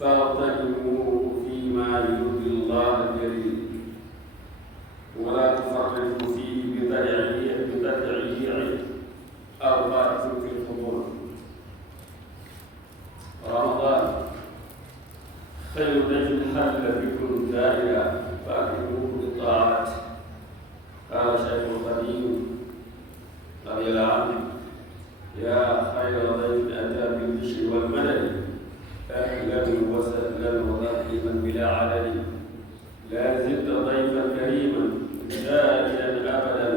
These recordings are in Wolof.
فاغتنموه فيما يرضي الله الجليل ولا تفرطوا فيه بتدعيع أوقات في الفضول. رمضان خير ضيف حل بكم دائرا فأكرموه بالطاعات. قال شيخ القديم رضي الله عنه: يا خير ضيف أتى بالبشر والمدد أهلا وسهلا ومرحبا بلا عدد. لا زلت ضيفا كريما زائدا أبدا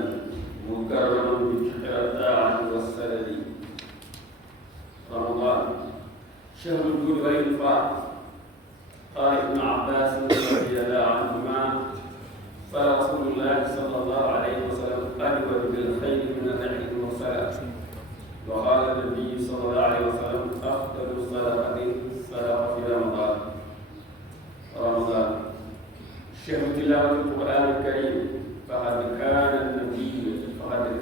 مكرما بذكر الطاعة والسدد. رمضان شهر الجود والإنفاق. قال ابن عباس رضي الله عنهما: فرسول الله صلى الله عليه وسلم أجود بالخير من الريح المرسلة. وقال النبي صلى الله عليه وسلم: أفضل الصدقة الصدقة في رمضان. رمضان شهر تلاوة القرآن الكريم. فقد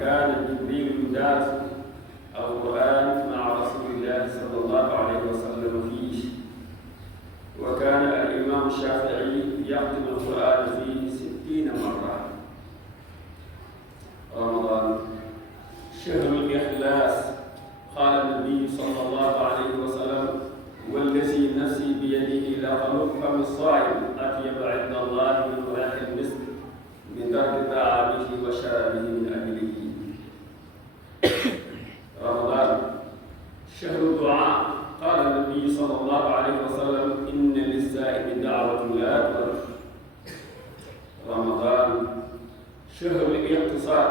كان جبريل يدرس القرآن مع رسول الله صلى الله عليه وسلم فيه. وكان الإمام الشافعي يختم القرآن فيه 60 مرة. رمضان شهر الإخلاص. قال النبي صلى الله عليه وسلم: والذي نفسي بيده لخلق فم الصائم أطيب عند الله من ريح المسك من ترك طعامه وشرابه من أجله. رمضان شهر الدعاء. قال النبي صلى الله عليه وسلم: إن للسائل دعوة لا ترد. رمضان شهر الاقتصاد.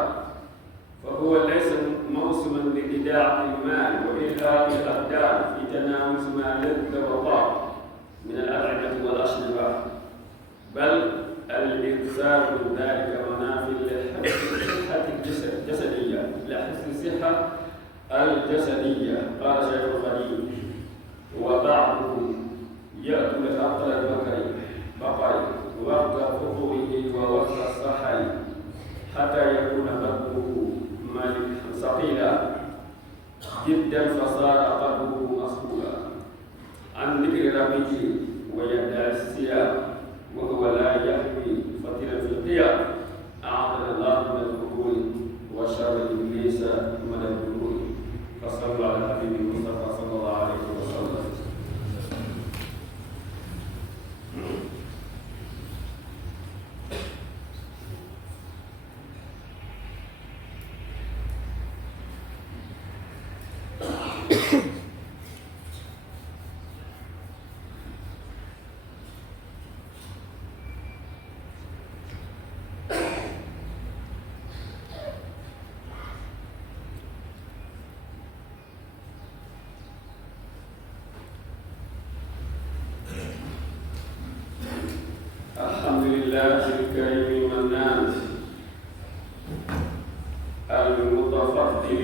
فهو ليس موسما لإيداع المال وإلهاء الأقدام في تناول ما لذ وطاب من الأطعمة والأشربة، بل الاكثار من ذلك منافع لحفظ الصحة الجسدية قال شيخ الخليل: وبعضهم يأكل أقل البقر وقت فطوره ووقت السحر حتى يكون بطنه ثقيلا جدا فصار قلبه مسؤولا عن ذكر ربه ويدعي الصيام وهو لا يحمي فتيلا في القيام. أعاذنا الله من القبول وشر إبليس من الدخول. فصلوا على الحبيب المصطفى صلى الله عليه وسلم. الحمد لله الكريم المنان المتفضل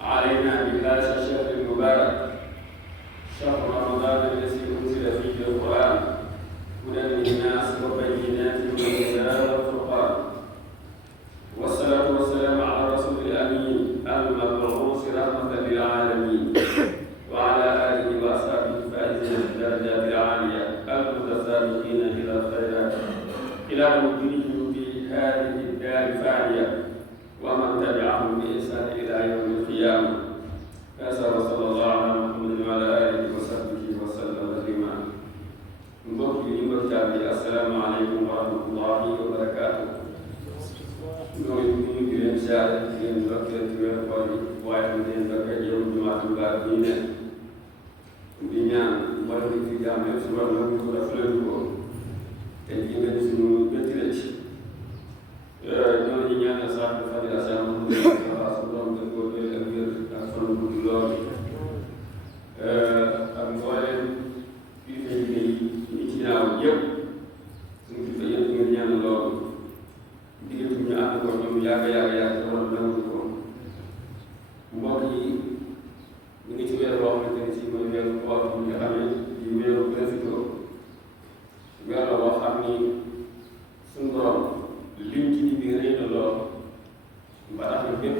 علينا بهذا الشهر المبارك، شهر رمضان الذي أنزل فيه القرآن هدى للناس وبينات من الهدى والفرقان. والصلاة والسلام على رسول الأمين المبعوث رحمة للعالمين وعلى آله وأصحابه الفائزين بالدرجات العالية المتسابقين إلى الخيرات خلال وجودهم في هذه الدار الفانية ومن تبعهم بإحسان إلى يوم القيامة. صلى الله على محمد وعلى آله وصحبه وسلم تسليما. mbokk yi mbokk yi assalaamu aleykum wa rahmatullahi wa barakaatuh. ñooy ñu ngi leen siyaare di leen ndokkeel ci weeru koor bi waaye mu leen ndokkeel yow jumaa Tuubaa bi ne di ñaan wala di fi jàmm yëpp si wàllu ñu ko rafetlu ko te ji nga di suñu métti la ci ñoo ñu ñaan sax dafa di asam mu dafa su doom gën ko doy ak wér ak fan bu gudd lool ak mbooleem kilifa yi ñi ci naaw yëpp suñu kilifa yëpp ngeen ñaan lool diggante ñu ànd ko ñoom yàgg doon nangu ko. mbokk yi ñu ngi ci weer boo xamante ni si mooy weeru koor bi nga xam ne di weeru profito weer la boo xam ni suñu borom lim ci di biir rëy na lool ba tax na bépp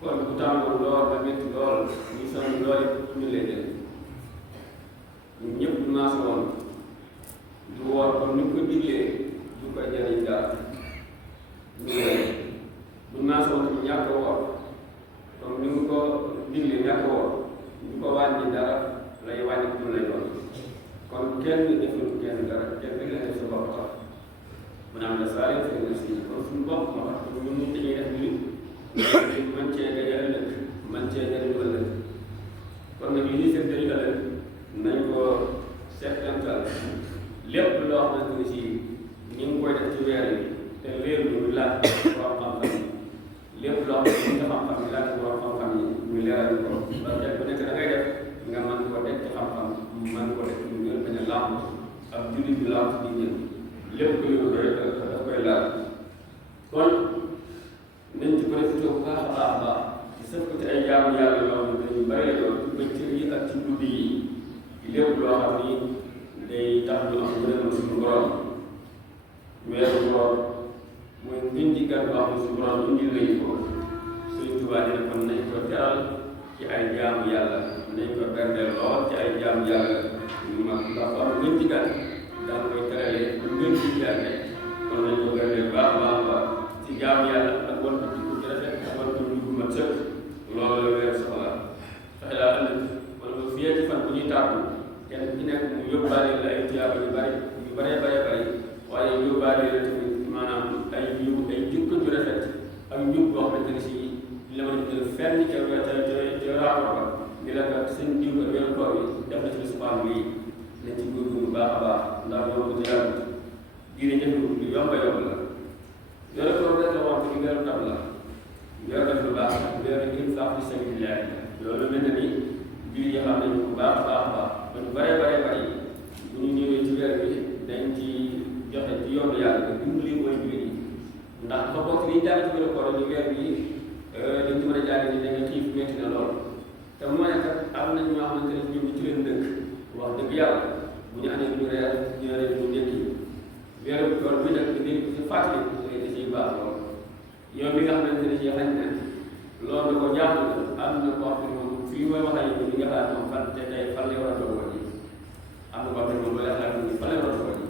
kon bu tàmmoon lool ba métti lool ñu sonn lool ñu lay dem ñun ñëpp du maas woon du woor comme ni ko diglee du ko jëriñ dara ñu lay du maas woon tamit ñàkk woor comme ni ko diglee ñàkk woor du ko wàññi dara lay wàññi du lay doon kon kenn deful kenn dara kenn rek la def sa bopp tax mu naan la saa leen fekk na si kon suñu bopp moo tax ñun ñun dañuy def mbir man cee gajal ëllëg man cee jëriñu ëllëg kon nag li ñuy seetlu ëllëg nañ ko seetantal lépp loo xamante ni si ñu ngi koy def ci weer yi te weer bi ñu laaj borom xam-xam yi lépp loo xam ne xam-xam yi laaj borom xam-xam yi ñu leeral ko parce que bu nekk da ngay def nga mën ko teg ci xam-xam mën ko teg ci ñu bañ a làmb ak jullit bi làmb ci nit ñi lépp lu daf koy laaj kon nañ ci profité bu baax a baax a baax ci sëf ko ci ay jaamu yàlla yoo xam ne dañu bari la doon ci bëccëg yi ak ci guddi yi lépp loo xam ni day tax ñu am ngërëm suñu borom weeru koor mooy ngën ci gàtt boo xam ne suñu borom indil nañu ko Sëriñ Tuubaa dina kon nañ ko teral ci ay jaamu yàlla nañ ko berndeel lool ci ay jaamu yàlla yu mag ndax am ngën ci gàtt daa koy teralee bu ngën ci gàtte kon nañ ko berndeel baax a baax a baax ci jaamu yàlla ak wan ko jikko ci rafet ak wan ko njub mat sëkk loolu la weer soxla fexe laa ëllëg wala ba fiyee ci fan bu ñuy tàggu kenn ku ci nekk mu yóbbaale la ay tiyaaba yu bari waaye yóbbaale la tamit maanaam ay jikko ju rafet ak njub boo xamante ne si la ma jël fenn ca rapport ba ni la kat seen jiw ak weeru koor yi def na ci subhaan lii nañ ci góorgóorlu baax a baax ndax yomb ci yàlla diine jëf lu yomb a yomb la weeru koor rek la wax ni weeru tab la weeru def lu baax weeru infaq fi sabilillah loolu mel na ni jullit yi xam nañu bu baax a baax a baax ba ñu bari bu ñu ñëwee ci weer bi dañ ci joxe ci yoonu yàlla ba dimbali mooy jullit yi ndax dafa bokk li ñu jàng ci weeru koor ñu weer bi dañ ci mën a jàng ni da nga xiif metti na lool te mu ne kat am nañ ñoo xamante ne ñoom ci leen dëkk wax dëgg yàlla bu ñu andee ñu reer ñu reer ñu ndékki weeru koor bi nag dañ ko ci fàttali da ciy baax lool yow mi nga xamante ne ci xañ na loolu da ko jaaxal am na koo xam ne moom fii mooy wax ak yow li nga xam moom fan te tey fan lay war a doog ji am na koo xam ne moom looy xalaat ni fan lay war a doog ji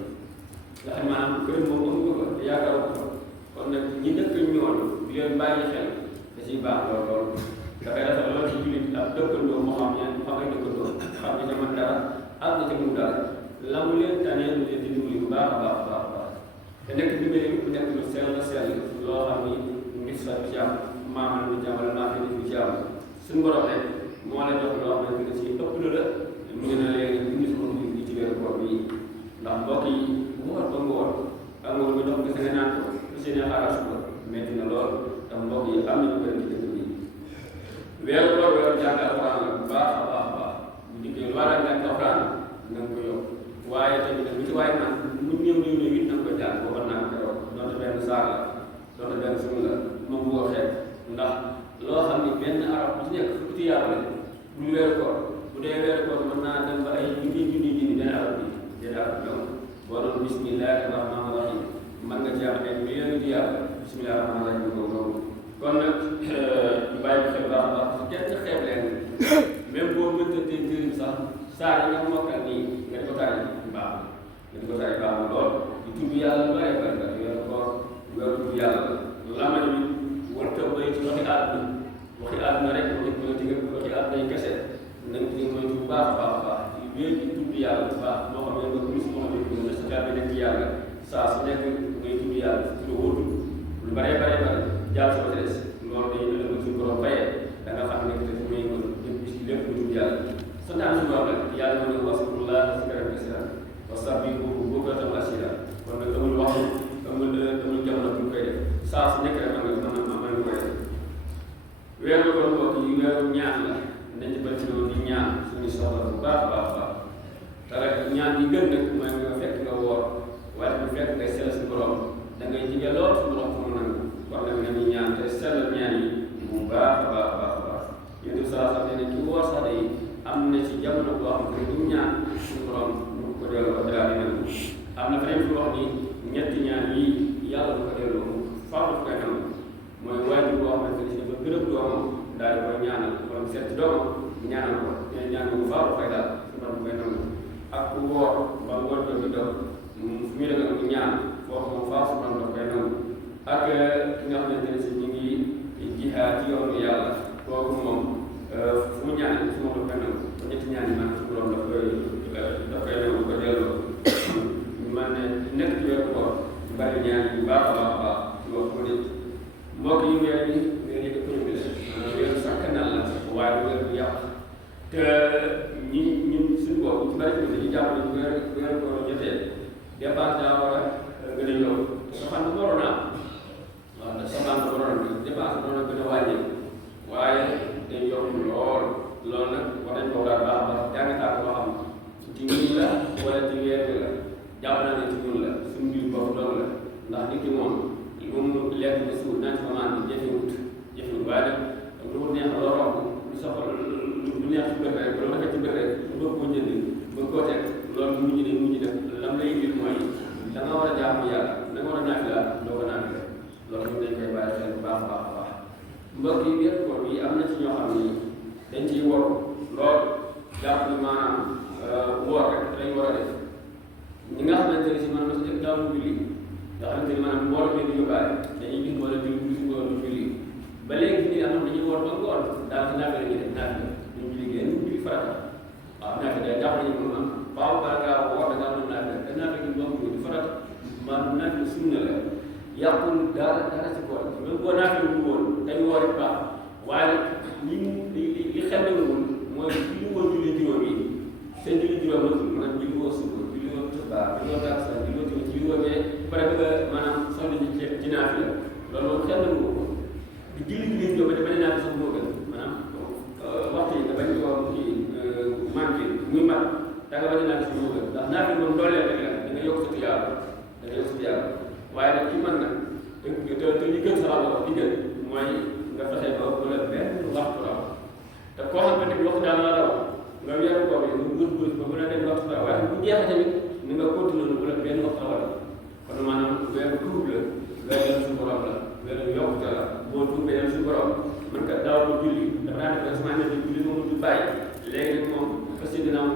nga xam maanaam kër moom amu ko te yaakaar ko kon nag ñi dëkk ñoon di leen bàyyi xel da ciy baax lool lool dafay rafet lool ci jullit ak dëkkandoo moo xam ñaan xam ay dëkkandoo xam ne ca mën dara ak na ca mun dara la mu leen tànnee lu leen di dimbali bu baax a baax a baax a baax te nekk dimbali bu nekk lu sell loo xam ni ngis fa bi ci am maamal bi ci am wala maa fi bi ci am suñu borom rek moo la jox loo xamante ne si ëpp lu la mu ngi ne léegi ñu ngi ko ngi ci weeru koor bi ndax mbokk yi woor ba ngoor ak ngoor bi dox nga naan ko su ne xaaral suba metti na lool te mbokk yi am nañu bëri ci dëkk bi weeru koor weeru jàng alxuraan la bu baax a baax a baax bu dikkee lu war a jàng alxuraan na nga ko yokk waaye tamit nag lu ci waaye naan mu ñëw it na nga ko jàng boo ko naan keroog doonte benn saar la doonte benn suñu la moom bu ko xeeb ndax loo xam ni benn arab bu ci nekk fukki yàlla la bu weeru koor bu dee weeru koor mën naa dem ba ay junni benn arab bi benn arab bi ñoom boo doon bismillahi rahmaani rahim mën nga ci am ay millions di yàlla bismillahi rahmaani rahim boobu kon nag ñu bàyyi ko xel baax a baax kenn xeeb leen même boo mënta dégg sax saa yi nga mokkal nii nga di ko tari baax nga di ko tari baax na lool di tudd yàlla lu bari bari la weeru koor weeru tudd yàlla lamañ bi warta bay ci waxi àdduna rek waxi politique ak waxi àdduna yi kese nañ ci moytu bu baax a baax a baax ci wéer di tudd yàlla bu baax moo xam ne nga gis moo xam ne nga si bi nekk yàlla saa su nekk ngay tudd yàlla tudd wóotu lu bare bare bare jaar sama des loolu day ëllëg suñu borom fayee da nga xam ne dafa may mën jëm bis lépp lu tudd yàlla santaan suñu borom nag yàlla mu ne waskurullah zikran kasiran wasabbihuhu bukratan wa asila kon nag amul waxtu amul jamono bu ñu koy def saa su nekk rek mën nga koy def weeru kon mbokk yi weeru ñaan la nañ ci bëri di ñaan suñu soxla bu baax a baax a baax te rek ñaan yi gën nag mooy nga fekk nga woor waaye bu fekk ngay sell si borom da ngay jige lool su borom fu mu nangu war nga nga ni ñaan te sellal ñaan yi bu baax a baax a baax a baax yéen di saa sax ne ci woor sax day am na ci jamono boo xam ne du ñaan suñu borom mu ko delloo ko daal di nangu am na feneen fi wax ni ñetti ñaan yi yàlla bu ko delloo faaw daf koy nangu mooy waajur boo xamante ne si dafa gërëm doomam ñaanal wala mu seet ci doomam ñaanal ko ñaan bu faaw fay daal su borom koy nangu ak ku woor ba ngoon jot di dog fu ñu dëgg mu ñaan foofu moom faaw su borom daf koy nangu ak ki nga xamante ne si ñu ngi jihaad ci yoonu yàlla kooku moom fu mu ñaan su ma daf koy nangu ba ñetti ñaan yi man su borom daf koy nangu ko delloo man ne nekk ci weeru koor bari ñaan yu baax a baax a baax ci wax ko nit mbokk yi weer yi ëpp ñu bi la weeru sakkanal la waaye weer bu yàq te ñun suñu bopp ci bari dañuy jàpp ne weer koor jotee dépense daa war a gën a yokk safaan bu waroon a am waaw ndax safaan bu waroon a dépense waroon a gën a wàññi waaye day yokk loolu nag war nañ ko daal baax a baax jàngataa ko xam ci ñun la wala ci weer bi la jàpp naa ne ci ñun la suñu mbir bopp dong la ndax nit ki moom mu lekk ba suur naan ci commande bi jëfewut waaye nag lu mu neex loo romb lu soxla lu neex ci mbir rek lu rafet ci mbir rek lu bëgg koo jënd bëgg koo teg loolu mujj def lam lay indil mooy da nga war a jaamu yàlla da nga war a naafila doo ko naafila loolu ñu dañ koy bàyyi xel bu baax a baax a baax mbokk yi biir koor bi am na ci ñoo xam ni dañ ciy wor lool jàpp ni maanaam woor rek lañ war a def ñi nga xamante ne si maanaam si daawu julli nga xamante ni maanaam mbooloo mi di yóbbaale dañuy gis mbooloo julli si mbooloo julli ba léegi nii am na dañuy woor ba ngoon daal ci naafila la ñuy def naafila ñu julli génn julli farata waaw naafila day jàpp nañu moom am faaw bala ngaa woor da ngaa mën naafila te naafila gi moom di farata maanaam naafila sunna la yàqul dara ci koor même boo naafila bu woon dañu woor it baax waaye li xelewul mooy julli woo julli juróom yi seen julli juróom la maanaam julli woo suba julli woo tisbaar julli woo takkusaan julli woo timis julli woo gee pare bëgg a maanaam soxla ci naafila loolu moom xel na ko di julli juróom te bañ a naafila sax moo gën maanaam waxtu yi nga bañ ko kii manqué muy mat da nga bañ a naafila sax moo gën ndax naafila moom doolee rek la da nga yokk sa tiyaaba waaye nag ci man nag te li gën sa wàll di gën mooy nga fexe ba wala benn waxtu raw te koo xam ne waxtu daal la raw nga weeru koor yi nga góorgóorlu ba mën a dem waxtu raw waaye bu jeexee tamit ni nga continué wala benn waxtu rawal kon maanaam weeru tuub la weeru dem suñu borom la weeru yokkute la boo tuubee dem suñu borom man kat daaw ko julli dafa daan def sama année bi julli moom du bàyyi léegi nag moom fas yéene naa